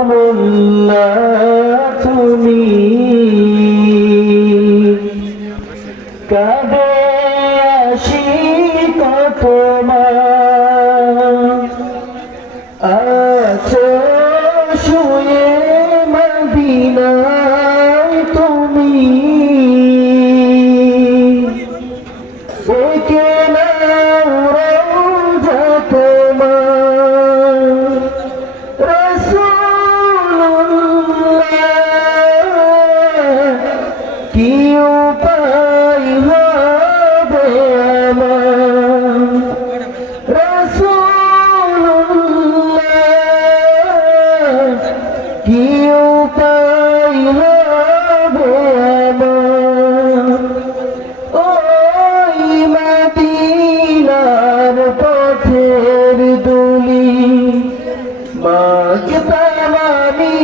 রাসূলুল্লাহ তুমি কাঁদে আশিক তোমার আছো শুয়ে মদিনায় তুমি একে নাও রওজা তোমার রাসূলুল্লাহ কি উপায় হবে আমার রাসূলুল্লাহ কি উপায় হবে আমার ওই মদিনার পথের দুলি মাগতাম আমি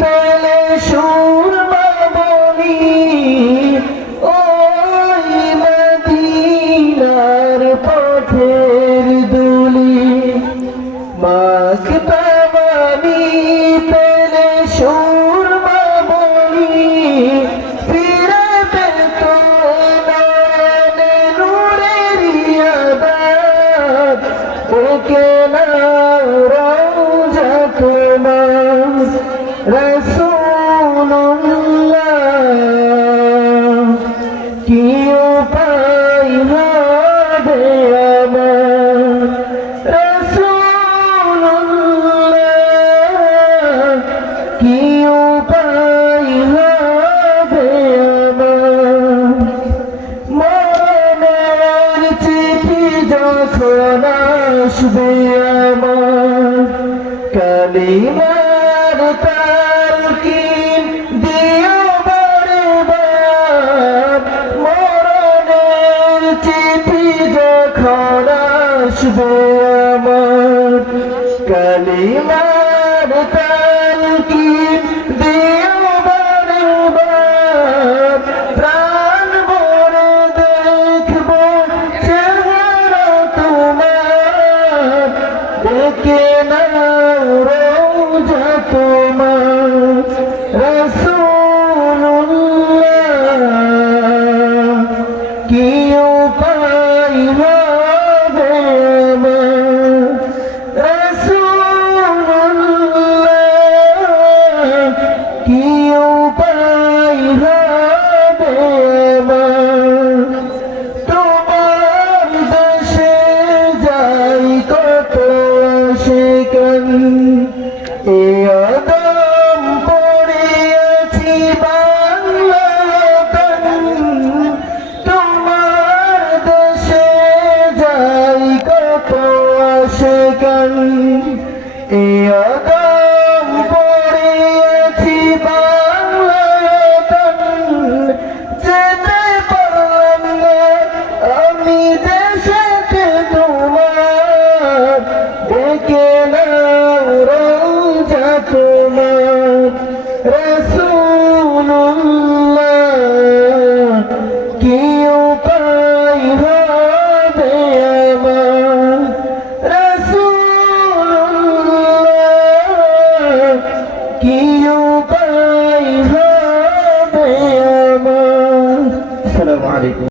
পেলে সুরমা বলি ওই মদিনার পথের দুলি মাগতাম আমি পেলে সুরমা বলি ফিরে পেত নয়নে নূরের আবাদ ওকে না রওজা তোমার রাসূলুল্লাহ কি উপায় হবে আমার রাসূলুল্লাহ কি উপায় হবে আমার মনের চিঠি যখন আসবে আমার কালিমার তালকিন দিও বারবার মরণের চিঠি যখন আসবে আমার কালিমার তালকিন দিও বারবার প্রাণ ভরে দেখব চেহারা তোমার দেখে নাও রওজা তোমার রাসূলুল্লাহ কি উপায় হবে আমার রাসূলুল্লাহ কি উপায় হবে আমার তোমার দেশে যাই কত আশিকান এ আদম পড়িয়াছি বাংলা গান তোমার দেশে যাই কত আশিকান এ আদম